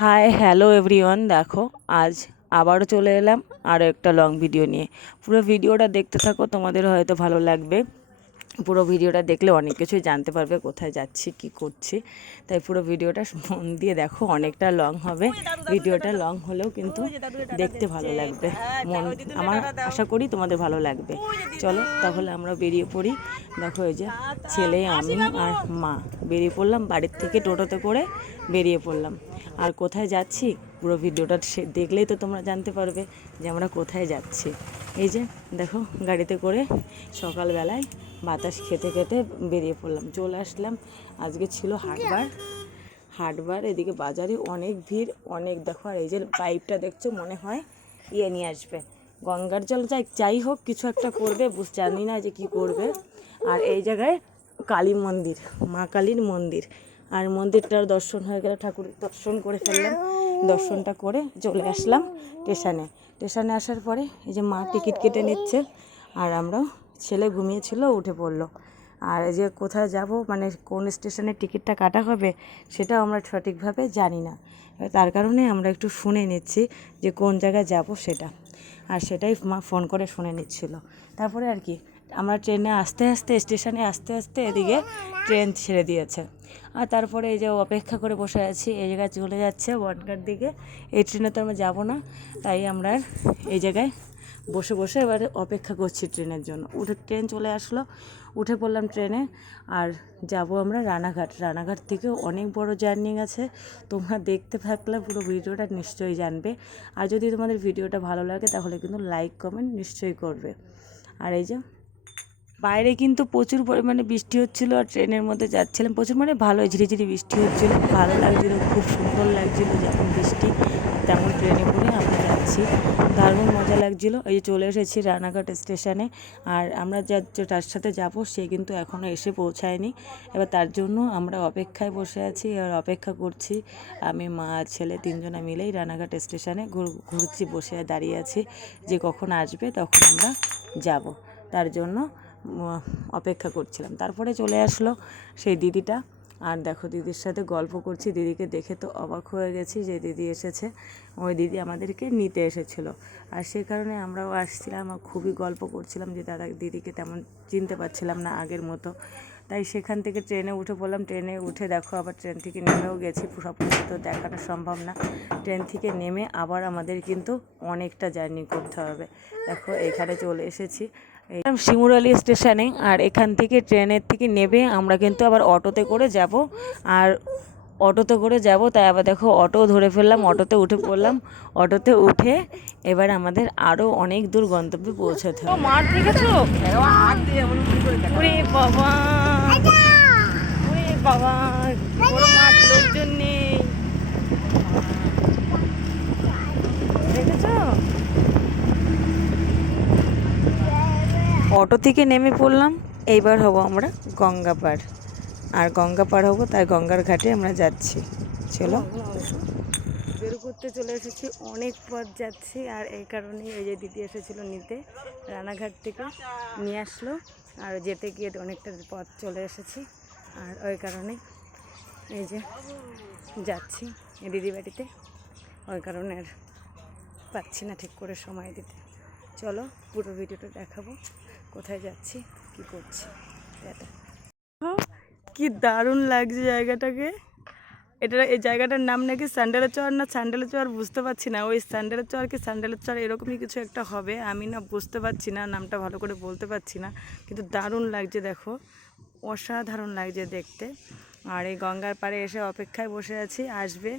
Hi hello everyone, দেখো আজ আবারও চলে এলাম আরও একটা লং ভিডিও নিয়ে। পুরো ভিডিওটা দেখতে থাকো, তোমাদের হয়তো ভালো লাগবে। পুরো ভিডিওটা দেখলে অনেক কিছুই জানতে পারবে, কোথায় যাচ্ছি কি করছি। তাই পুরো ভিডিওটা মন দিয়ে দেখো, অনেকটা লং হবে ভিডিওটা। লং হলেও কিন্তু দেখতে ভালো লাগবে, আমার আশা করি তোমাদের ভালো লাগবে। চলো তাহলে আমরা বেরিয়ে পড়ি। দেখো এই যে ছেলে, আমি আর মা বেরিয়ে পড়লাম বাড়ির থেকে, টোটোতে করে বেরিয়ে পড়লাম। আর কোথায় যাচ্ছি পুরো ভিডিওটা দেখলেই তো তোমরা জানতে পারবে যে আমরা কোথায় যাচ্ছি। এই যে দেখো গাড়িতে করে সকালবেলায় বাতাস খেতে খেতে বেরিয়ে পড়লাম, চলে আসলাম। আজকে ছিল হাটবার এদিকে বাজারে অনেক ভিড়, অনেক। দেখো আর এই যে পাইপটা দেখছো, মনে হয় নিয়ে আসবে গঙ্গার জল, যাই হোক কিছু একটা করবে, জানি না যে কি করবে। আর এই জায়গায় কালী মন্দির, মা কালীর মন্দির, আর মন্দিরটার দর্শন হয়ে গেল, ঠাকুরের দর্শন করে ফেললাম। দর্শনটা করে চলে আসলাম স্টেশনে আসার পরে এই যে মা টিকিট কেটে নিচ্ছে, আর আমরা ছেলে ঘুমিয়েছিল, উঠে পড়লো। আর এই যে কোথায় যাব, মানে কোন স্টেশনে টিকিটটা কাটা হবে সেটাও আমরা সঠিকভাবে জানি না। তার কারণে আমরা একটু শুনে নিচ্ছি যে কোন জায়গায় যাব সেটা, আর সেটাই মা ফোন করে শুনে নিচ্ছিল। তারপরে আর কি আমরা ট্রেনে স্টেশনে আস্তে আস্তে এদিকে ট্রেন ছেড়ে দিয়েছে। আর তারপরে এই যে অপেক্ষা করে বসে আছি, এই জায়গায় চলে যাচ্ছে বনগাঁর দিকে। এই ট্রেনে তো আমরা যাবো না, তাই আমরা এই জায়গায় বসে বসে এবারে অপেক্ষা করছি ট্রেনের জন্য। ট্রেন চলে আসলো, উঠে পড়লাম ট্রেনে। আর যাব আমরা রানাঘাট থেকেও অনেক বড় জার্নি আছে। তোমরা দেখতে থাকলে পুরো ভিডিওটা নিশ্চয়ই জানবে। আর যদি তোমাদের ভিডিওটা ভালো লাগে তাহলে কিন্তু লাইক কমেন্ট নিশ্চয়ই করবে। আর এই যে বাইরে কিন্তু প্রচুর পরিমাণে বৃষ্টি হচ্ছিলো, আর ট্রেনের মধ্যে যাচ্ছিলাম, প্রচুর মানে ভালোই ঝিরিঝিরি বৃষ্টি হচ্ছিলো, ভালো লাগছিলো, খুব সুন্দর লাগছিলো। যেমন বৃষ্টি তেমন ট্রেনে করে আমরা যাচ্ছি, দারুণ মজা লাগছিলো। এই যে চলে এসেছি রানাঘাট স্টেশনে। আর আমরা যার সাথে যাব সে কিন্তু এখনও এসে পৌঁছায়নি। এবার তার জন্য আমরা অপেক্ষায় বসে আছি, আর অপেক্ষা করছি। আমি, মা, ছেলে তিনজনা মিলেই রানাঘাট স্টেশনে ঘুরছি, বসে দাঁড়িয়ে আছি যে কখন আসবে তখন আমরা যাব। তার জন্য অপেক্ষা করছিলাম। তারপরে চলে আসলো সেই দিদিটা, আর দেখো দিদির সাথে গল্প করছি। দিদিকে দেখে তো অবাক হয়ে গেছি যে দিদি এসেছে। ওই দিদি আমাদেরকে নিতে এসেছিলো, আর সেই কারণে আমরাও আসছিলাম, আর খুবই গল্প করছিলাম যে দিদিকে তেমন চিনতে পারছিলাম না আগের মতো। তাই সেখান থেকে ট্রেনে উঠে পড়লাম। ট্রেনে উঠে দেখো আবার ট্রেন থেকে নেমেও গেছি, সব কিছু তো দেখানো সম্ভব না। ট্রেন থেকে নেমে আবার আমাদের কিন্তু অনেকটা জার্নি করতে হবে। দেখো এখানে চলে এসেছি শিমুরালি স্টেশনে। আর এখান থেকে ট্রেনের থেকে নেবে আমরা কিন্তু আবার অটোতে করে যাব, আর অটোতে করে যাব। তাই আবার দেখো অটো ধরে ফেললাম, অটোতে উঠে পড়লাম। অটোতে উঠে এবার আমাদের আরও অনেক দূর গন্তব্যে পৌঁছাতে হবে। মাঠ দেখেছো? ওরে বাবা, ওরে বাবা, বড় মাঠ, লোকজন নেই, দেখেছো? অটো থেকে নেমে পড়লাম। এইবার হব আমরা গঙ্গা পার, আর গঙ্গা পার হবো, তাই গঙ্গার ঘাটে আমরা যাচ্ছি। চলো বের করতে চলে এসেছি, অনেক পথ যাচ্ছি। আর এই কারণেই এই যে দিদি এসেছিলো নিতে, রানাঘাট থেকে নিয়ে আসলো। আর যেতে গিয়ে অনেকটা পথ চলে এসেছি, আর ওই কারণে এই যে যাচ্ছি দিদি বাড়িতে। ওই কারণে আর পাচ্ছি না ঠিক করে সময় দিতে। চলো পুরো ভিডিওটা দেখাবো, কোথায় যাচ্ছি কি করছি। কি দারুণ লাগছে জায়গাটাকে। এই জায়গাটার নাম নাকি স্যান্ডেলের চর, না স্যান্ডেলের চর বুঝতে পারছি না। ওই স্যান্ডেলের চর কি স্যান্ডেলের চর এরকমই কিছু একটা হবে, আমি না বুঝতে পারছি না, নামটা ভালো করে বলতে পারছি না। কিন্তু দারুণ লাগছে, দেখো অসাধারণ লাগছে দেখতে। আর এই গঙ্গার পাড়ে এসে অপেক্ষায় বসে আছি, আসবে,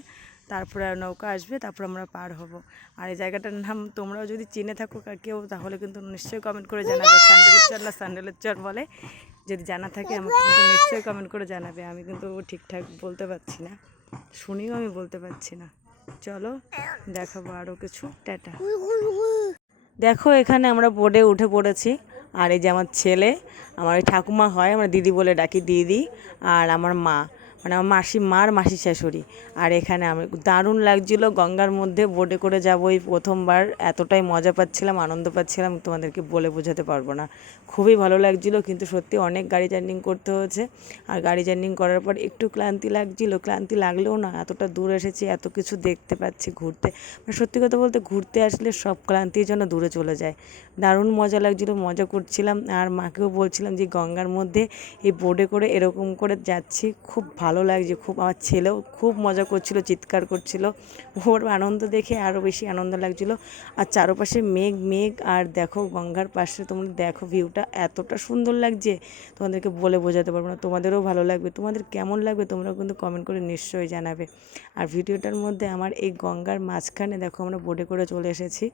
তারপরে নৌকা আসবে, তারপর আমরা পার হব। আর এই জায়গাটার নাম তোমরাও যদি চিনে থাকো কেউ, তাহলে কিন্তু নিশ্চয়ই কমেন্ট করে জানাবে স্যান্ডেলের চর না স্যান্ডেলের চর বলে। যদি জানা থাকে আমাকে কিন্তু নিশ্চয়ই কমেন্ট করে জানাবে। আমি কিন্তু ঠিকঠাক বলতে পারছি না, শুনিও আমি বলতে পারছি না। চলো দেখাবো আরও কিছু। টাটা। দেখো এখানে আমরা বোর্ডে উঠে পড়েছি, আর এই যে আমার ছেলে, আমার ওই ঠাকুমা হয়, আমরা দিদি বলে ডাকি, দিদি, আর আমার মা। মানে আমার মার মাসি শাশুড়ি। আর এখানে আমি দারুণ লাগছিল গঙ্গার মধ্যে বোটে করে যাবো এই প্রথমবার, এতটাই মজা পাচ্ছিলাম, আনন্দ পাচ্ছিলাম, তোমাদেরকে বলে বোঝাতে পারবো না। খুবই ভালো লাগছিল, কিন্তু সত্যি অনেক গাড়ি জার্নিং করতে হয়েছে। আর গাড়ি জার্নিং করার পর একটু ক্লান্তি লাগছিল, ক্লান্তি লাগলেও না, এতটা দূর এসেছি, এত কিছু দেখতে পাচ্ছি ঘুরতে, মানে সত্যি কথা বলতে ঘুরতে আসলে সব ক্লান্তির জন্য দূরে চলে যায়। দারুণ মজা লাগছিল, মজা করছিলাম। আর মাকেও বলছিলাম যে গঙ্গার মধ্যে এই বোটে করে এরকম করে যাচ্ছি, খুব ভালো লাগছে খুব। আমার ছেলেও খুব মজা করছিল, চিৎকার করছিল, ওর আনন্দ দেখে আরও বেশি আনন্দ লাগছিল। আর চারপাশে মেঘ মেঘ, আর দেখো গঙ্গার পাশে তোমরা দেখো ভিউটা এতটা সুন্দর লাগছে, তোমাদেরকে বলে বোঝাতে পারবো না। তোমাদেরও ভালো লাগবে, তোমাদের কেমন লাগবে তোমরা কিন্তু কমেন্ট করে নিশ্চয়ই জানাবে। আর ভিডিওটার মধ্যে আমার এই গঙ্গার মাঝখানে দেখো আমরা বোটে করে চলে এসেছি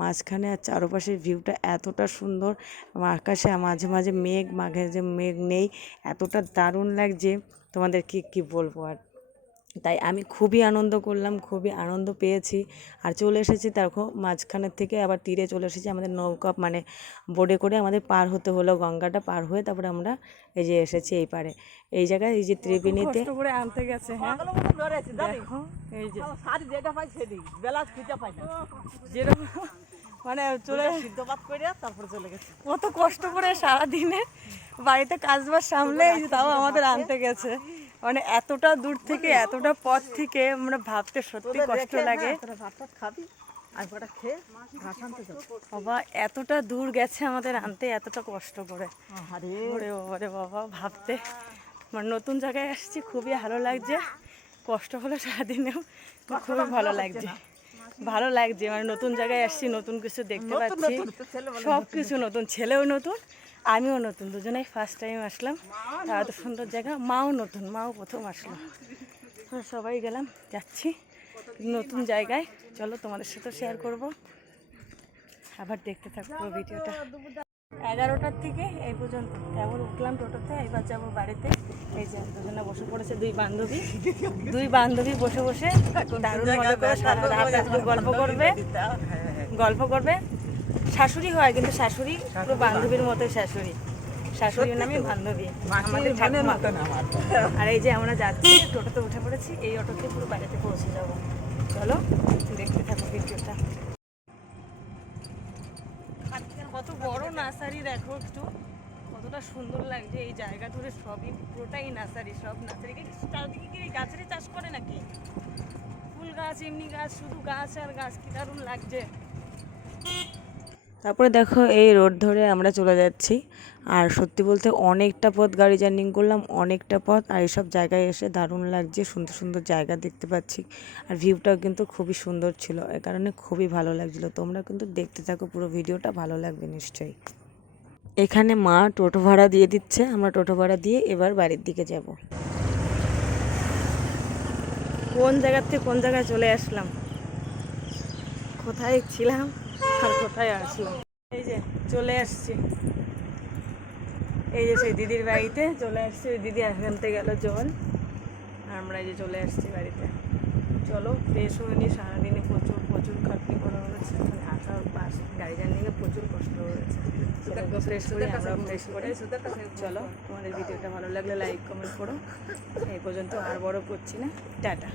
মাঝখানে, আর চারপাশের ভিউটা এতটা সুন্দর, আকাশে মাঝে মাঝে মেঘ, মাঝে যে মেঘ নেই, এতটা দারুণ লাগছে তোমাদেরকে কি বলবো। আর তাই আমি খুবই আনন্দ করলাম, খুবই আনন্দ পেয়েছি। আর চলে এসেছি দেখো মাঝখানের থেকে আবার তীরে চলে এসেছি, আমাদের নৌকা মানে বোটে করে আমাদের পার হতে হলো, গঙ্গাটা পার হয়ে তারপরে আমরা এই যে এসেছি এই পারে, এই জায়গায় এই যে ত্রিবেণীতে করে আনতে গেছে। হ্যাঁ দেখো এই যে যেরকম মানে চলে সিদ্ধপাত করে তারপরে চলে গেছে, কত কষ্ট করে সারাদিনে বাড়িতে কাজবাজ সামলে তাও আমাদের আনতে গেছে। মানে এতটা দূর থেকে এতটা পথ থেকে আমরা ভাবতে সত্যি কষ্ট লাগে। বাবা এতটা দূর গেছে আমাদের আনতে, এতটা কষ্ট করে, ওরে বাবা ভাবতে, মানে নতুন জায়গায় আসছি, খুবই ভালো লাগছে। কষ্ট হলো সারাদিনেও খুবই ভালো লাগছে, ভালো লাগছে। মানে নতুন জায়গায় আসছি, নতুন কিছু দেখতে পাচ্ছি, সব কিছু নতুন, ছেলেও নতুন, আমিও নতুন, দুজনেই ফার্স্ট টাইম আসলাম। এত সুন্দর জায়গা, মাও নতুন, মাও প্রথম আসলো, সবাই গেলাম যাচ্ছি নতুন জায়গায়। চলো তোমাদের সাথে শেয়ার করব, আবার দেখতে থাকবো ভিডিওটা। 11টার থেকে এই পর্যন্ত কেবল উঠলাম টোটোতে, এবার যাবো বাড়িতে। এই যে দুজনে বসে পড়েছে, দুই বান্ধবী বসে বসে দারুণ মজা করে সারা রাত গল্প করবে। শাশুড়ি হয় কিন্তু শাশুড়ি পুরো বান্ধবীর মতো, শাশুড়ির নামে বান্ধবী আমাদের ঠাকুমা। আর এই যে আমরা যাচ্ছি, টোটোতে উঠে পড়েছি, এই অটোতে পুরো বাড়িতে পৌঁছে যাব। চলো দেখতে থাকো ভিডিওটা। কত বড় নার্সারি দেখো একটু, কতটা সুন্দর লাগছে এই জায়গা ধরে, সবই পুরোটাই নার্সারি, সব নার্সারি। চারদিকে কি গাছেরই চাষ করে নাকি? ফুল গাছ, এমনি গাছ, শুধু গাছ আর গাছ, কি দারুণ লাগছে। তারপরে দেখো এই রোড ধরে আমরা চলে যাচ্ছি, আর সত্যি বলতে অনেকটা পথ গাড়ি জার্নিং করলাম, অনেকটা পথ। আর এইসব জায়গায় এসে দারুণ লাগছে, সুন্দর সুন্দর জায়গা দেখতে পাচ্ছি, আর ভিউটাও কিন্তু খুবই সুন্দর ছিল, এ কারণে খুবই ভালো লাগছিলো। তোমরা কিন্তু দেখতে থাকো পুরো ভিডিওটা, ভালো লাগবে নিশ্চয়ই। এখানে মা টোটো ভাড়া দিয়ে দিচ্ছে, আমরা টোটো ভাড়া দিয়ে এবার বাড়ির দিকে যাব। কোন জায়গার থেকে কোন জায়গায় চলে আসলাম, কোথায় ছিলাম আর কোথায় আসলাম। এই যে চলে আসছি, এই যে সেই দিদির বাড়িতে চলে আসছি, ওই দিদি আনতে গেল জল, আর আমরা এই যে চলে আসছি বাড়িতে। চলো ফ্রেশ হয়ে নিই, সারাদিনে প্রচুর খাটনি করা হয়েছে, মানে আসার পাশ গাড়ি জার্নিংয়ে প্রচুর কষ্ট হয়েছে। ফ্রেশ করি, আমরাও ফ্রেশ করি। চলো, তোমাদের ভিডিওটা ভালো লাগলে লাইক কমেন্ট করো। এই পর্যন্ত আর বড় করছি না, টাটা।